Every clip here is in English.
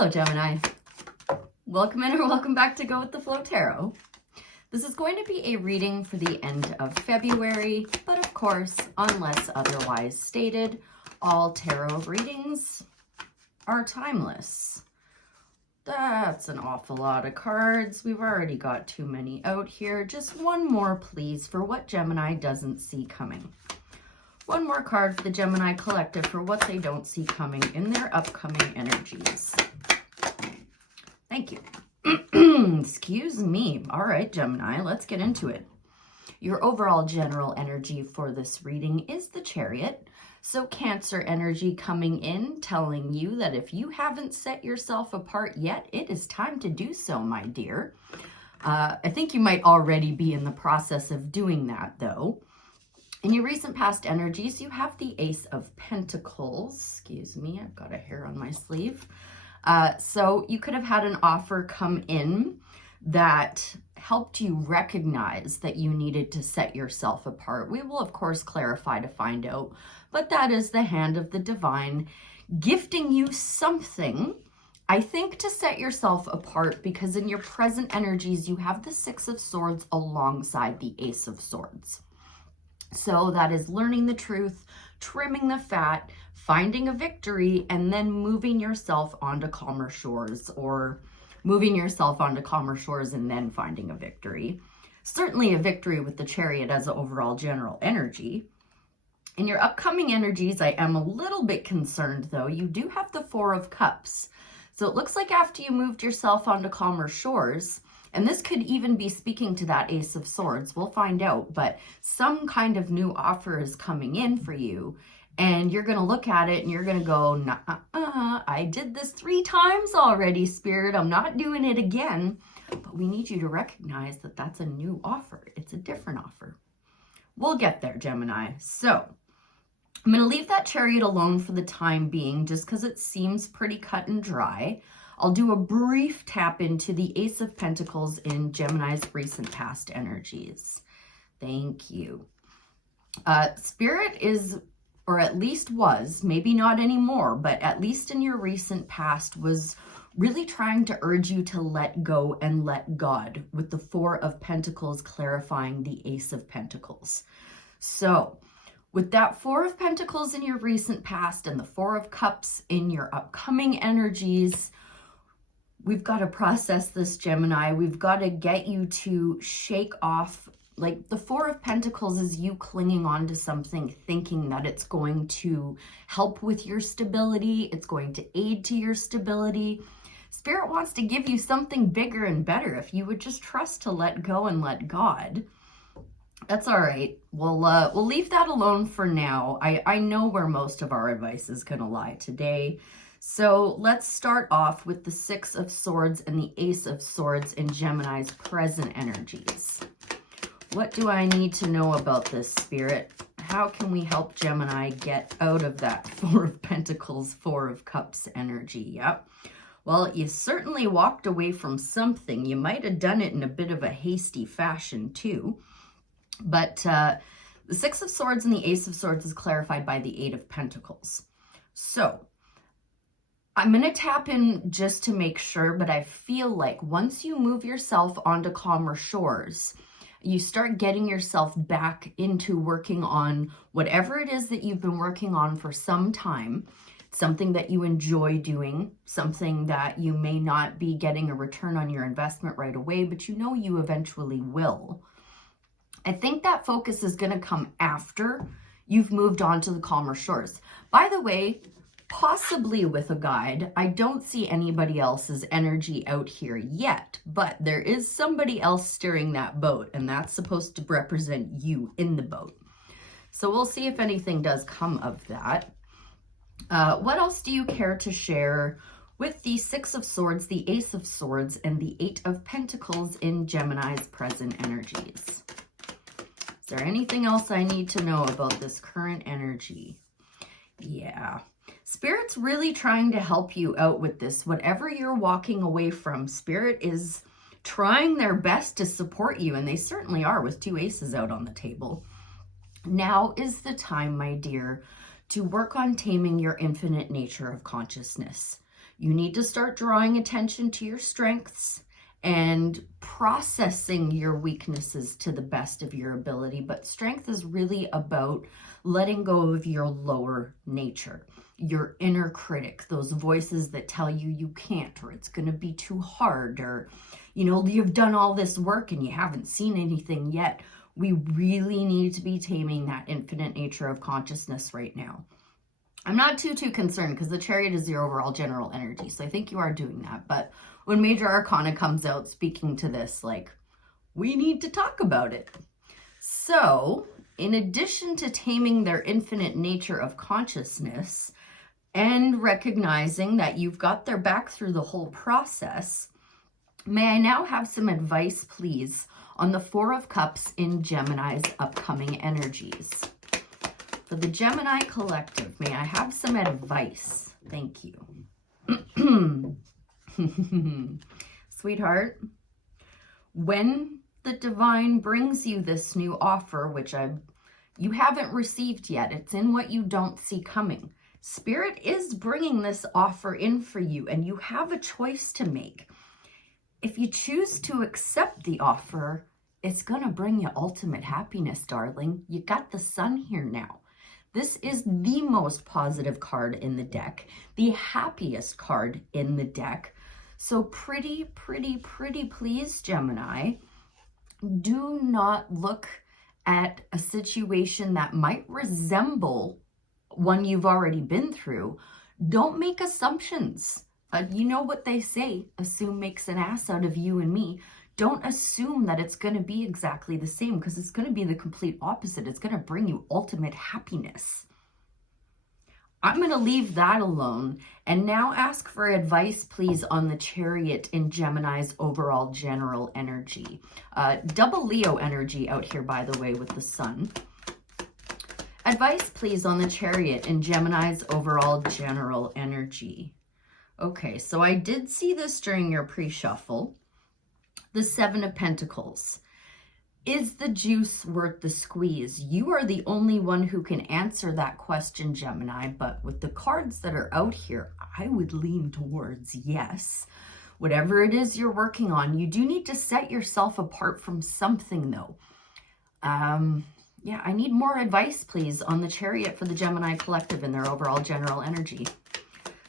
Hello, Gemini. Welcome in or welcome back to Go with the Flow Tarot. This is going to be a reading for the end of February, but of course, unless otherwise stated, all tarot readings are timeless. That's an awful lot of cards. We've already got too many out here. Just one more, please, for what Gemini doesn't see coming. One more card for the Gemini Collective for what they don't see coming in their upcoming energies. Thank you. Excuse me. All right, Gemini, let's get into it. Your overall general energy for this reading is the Chariot. So Cancer energy coming in, telling you that if you haven't set yourself apart yet, it is time to do so, my dear. I think you might already be in the process of doing that, though. In your recent past energies, you have the Ace of Pentacles. Excuse me, I've got a hair on my sleeve. So you could have had an offer come in that helped you recognize that you needed to set yourself apart. We will, of course, clarify to find out, but that is the hand of the divine gifting you something, I think, to set yourself apart, because in your present energies, you have the Six of Swords alongside the Ace of Swords. So that is learning the truth, trimming the fat, finding a victory, and then moving yourself onto calmer shores, or moving yourself onto calmer shores and then finding a victory. Certainly a victory with the Chariot as an overall general energy. In your upcoming energies, I am a little bit concerned, though. You do have the Four of Cups. So it looks like after you moved yourself onto calmer shores, and this could even be speaking to that Ace of Swords, we'll find out, but some kind of new offer is coming in for you, and you're going to look at it and you're going to go, I did this 3 times already, Spirit. I'm not doing it again. But we need you to recognize that that's a new offer. It's a different offer. We'll get there, Gemini. So I'm going to leave that Chariot alone for the time being, just because it seems pretty cut and dry. I'll do a brief tap into the Ace of Pentacles in Gemini's recent past energies. Thank you. Spirit is, or at least was, maybe not anymore, but at least in your recent past, was really trying to urge you to let go and let God, with the Four of Pentacles clarifying the Ace of Pentacles. So with that Four of Pentacles in your recent past and the Four of Cups in your upcoming energies, we've got to process this, Gemini. We've got to get you to shake off, like the Four of Pentacles is you clinging on to something, thinking that it's going to help with your stability. It's going to aid to your stability. Spirit wants to give you something bigger and better if you would just trust to let go and let God. That's all right. We'll leave that alone for now. I know where most of our advice is going to lie today. So let's start off with the Six of Swords and the Ace of Swords in Gemini's present energies. What do I need to know about this, Spirit? How can we help Gemini get out of that Four of Pentacles, Four of Cups energy? Yep. Well, you certainly walked away from something. You might have done it in a bit of a hasty fashion too. But the Six of Swords and the Ace of Swords is clarified by the Eight of Pentacles. So I'm going to tap in just to make sure, but I feel like once you move yourself onto calmer shores, you start getting yourself back into working on whatever it is that you've been working on for some time, something that you enjoy doing, something that you may not be getting a return on your investment right away, but you know you eventually will. I think that focus is going to come after you've moved on to the calmer shores. By the way, possibly with a guide. I don't see anybody else's energy out here yet, but there is somebody else steering that boat, and that's supposed to represent you in the boat. So we'll see if anything does come of that. What else do you care to share with the Six of Swords, the Ace of Swords, and the Eight of Pentacles in Gemini's present energies? Is there anything else I need to know about this current energy? Yeah. Spirit's really trying to help you out with this. Whatever you're walking away from, Spirit is trying their best to support you, and they certainly are with 2 aces out on the table. Now is the time, my dear, to work on taming your infinite nature of consciousness. You need to start drawing attention to your strengths and processing your weaknesses to the best of your ability. But strength is really about letting go of your lower nature, your inner critic, those voices that tell you you can't, or it's going to be too hard, or, you know, you've done all this work and you haven't seen anything yet. We really need to be taming that infinite nature of consciousness right now. I'm not too concerned because the Chariot is your overall general energy. So I think you are doing that. But when Major Arcana comes out speaking to this, like, we need to talk about it. So in addition to taming their infinite nature of consciousness and recognizing that you've got their back through the whole process, may I now have some advice, please, on the Four of Cups in Gemini's upcoming energies? For the Gemini collective, may I have some advice? Thank you. Sweetheart, when the divine brings you this new offer, which you haven't received yet, it's in what you don't see coming. Spirit is bringing this offer in for you, and you have a choice to make. If you choose to accept the offer, it's going to bring you ultimate happiness, darling. You got the Sun here now. This is the most positive card in the deck, the happiest card in the deck. So pretty please, Gemini, do not look at a situation that might resemble one you've already been through. Don't make assumptions. You know what they say, assume makes an ass out of you and me. Don't assume that it's going to be exactly the same, because it's going to be the complete opposite. It's going to bring you ultimate happiness. I'm going to leave that alone and now ask for advice, please, on the Chariot in Gemini's overall general energy. Double Leo energy out here, by the way, with the Sun. Advice, please, on the Chariot in Gemini's overall general energy. Okay, so I did see this during your pre-shuffle. The Seven of Pentacles. Is the juice worth the squeeze? You are the only one who can answer that question, Gemini, but with the cards that are out here, I would lean towards yes. Whatever it is you're working on, you do need to set yourself apart from something, though. Yeah, I need more advice, please, on the Chariot for the Gemini collective and their overall general energy.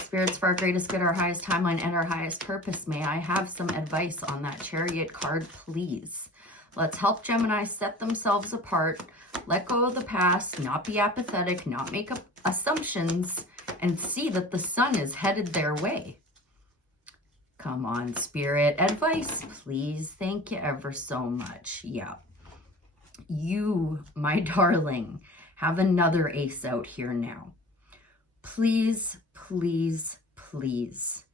Spirits, for our greatest good, our highest timeline, and our highest purpose, may I have some advice on that Chariot card, please? Let's help Gemini set themselves apart, let go of the past, not be apathetic, not make up assumptions, and see that the Sun is headed their way. Come on, Spirit. Advice, please. Thank you ever so much. Yeah. You, my darling, have another ace out here now. Please, please, please,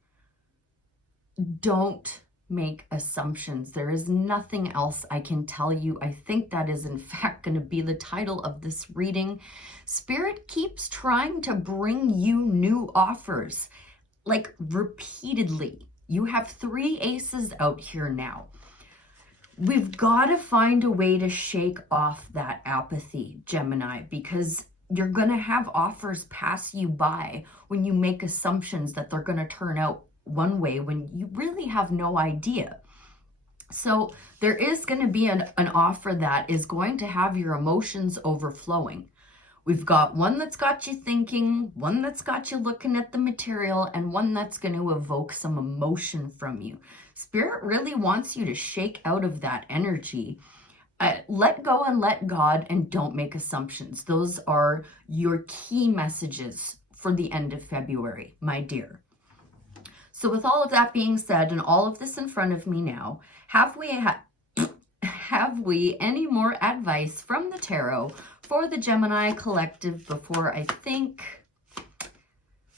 don't make assumptions. There is nothing else I can tell you. I think that is in fact going to be the title of this reading. Spirit keeps trying to bring you new offers, like repeatedly. You have 3 aces out here now. We've got to find a way to shake off that apathy, Gemini, because you're going to have offers pass you by when you make assumptions that they're going to turn out one way when you really have no idea. So there is going to be an offer that is going to have your emotions overflowing. We've got one that's got you thinking, one that's got you looking at the material, and one that's going to evoke some emotion from you. Spirit really wants you to shake out of that energy. Let go and let God, and don't make assumptions. Those are your key messages for the end of February, my dear. So with all of that being said, and all of this in front of me now, have we any more advice from the tarot for the Gemini collective before I think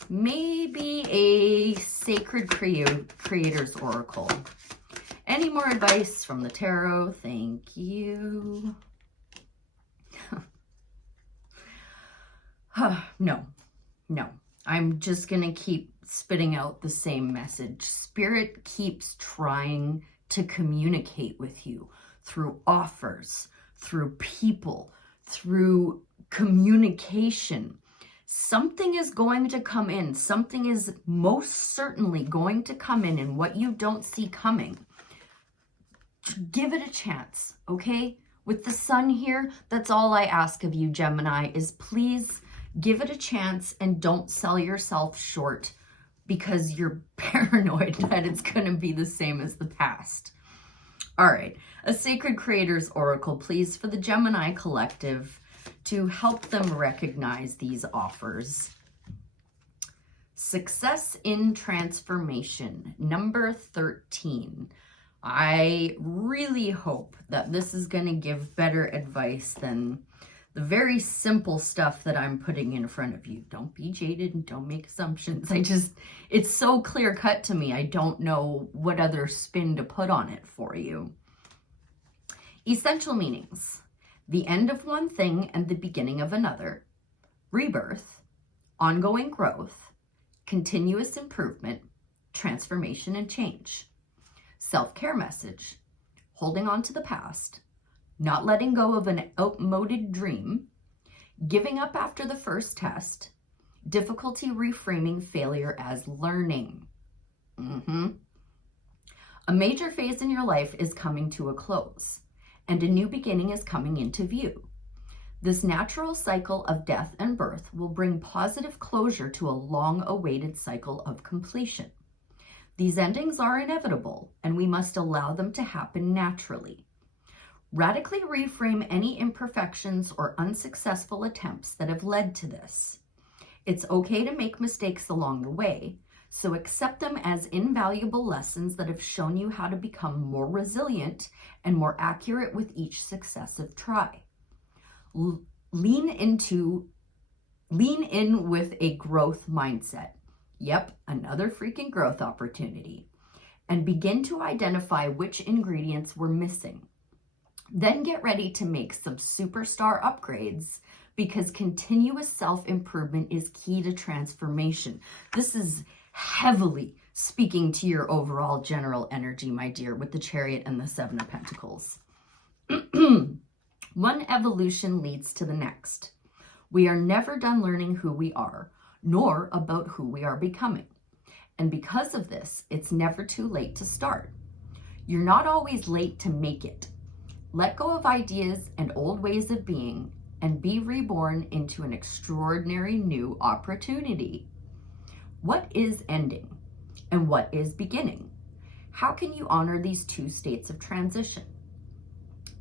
maybe a Sacred Creator's Oracle? Any more advice from the tarot? Thank you. No. I'm just going to keep spitting out the same message. Spirit keeps trying to communicate with you through offers, through people, through communication. Something is going to come in. Something is most certainly going to come in what you don't see coming. Give it a chance, okay? With the sun here, that's all I ask of you, Gemini, is please give it a chance and don't sell yourself short because you're paranoid that it's going to be the same as the past. All right, a Sacred Creators Oracle, please, for the Gemini collective to help them recognize these offers. Success in Transformation, number 13. I really hope that this is going to give better advice than the very simple stuff that I'm putting in front of you. Don't be jaded and don't make assumptions. It's so clear cut to me. I don't know what other spin to put on it for you. Essential meanings: the end of one thing and the beginning of another, rebirth, ongoing growth, continuous improvement, transformation and change. Self-care message: holding on to the past, not letting go of an outmoded dream, giving up after the first test, difficulty reframing failure as learning. A major phase in your life is coming to a close, and a new beginning is coming into view. This natural cycle of death and birth will bring positive closure to a long-awaited cycle of completion. These endings are inevitable, and we must allow them to happen naturally. Radically reframe any imperfections or unsuccessful attempts that have led to this. It's okay to make mistakes along the way, so accept them as invaluable lessons that have shown you how to become more resilient and more accurate with each successive try. Lean in with a growth mindset. Yep, another freaking growth opportunity. And begin to identify which ingredients were missing. Then get ready to make some superstar upgrades, because continuous self-improvement is key to transformation. This is heavily speaking to your overall general energy, my dear, with the Chariot and the Seven of Pentacles. One evolution leads to the next. We are never done learning who we are, nor about who we are becoming. And because of this, it's never too late to start. You're not always late to make it. Let go of ideas and old ways of being and be reborn into an extraordinary new opportunity. What is ending and what is beginning? How can you honor these two states of transition?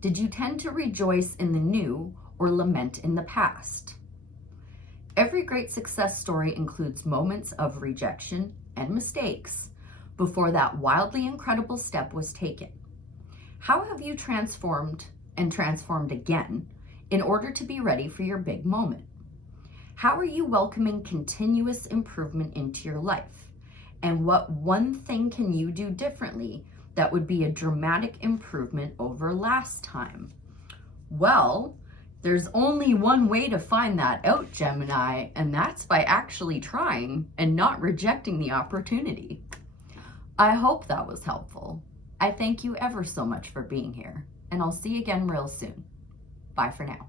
Did you tend to rejoice in the new or lament in the past? Every great success story includes moments of rejection and mistakes before that wildly incredible step was taken. How have you transformed and transformed again in order to be ready for your big moment? How are you welcoming continuous improvement into your life? And what one thing can you do differently that would be a dramatic improvement over last time? Well, there's only one way to find that out, Gemini, and that's by actually trying and not rejecting the opportunity. I hope that was helpful. I thank you ever so much for being here, and I'll see you again real soon. Bye for now.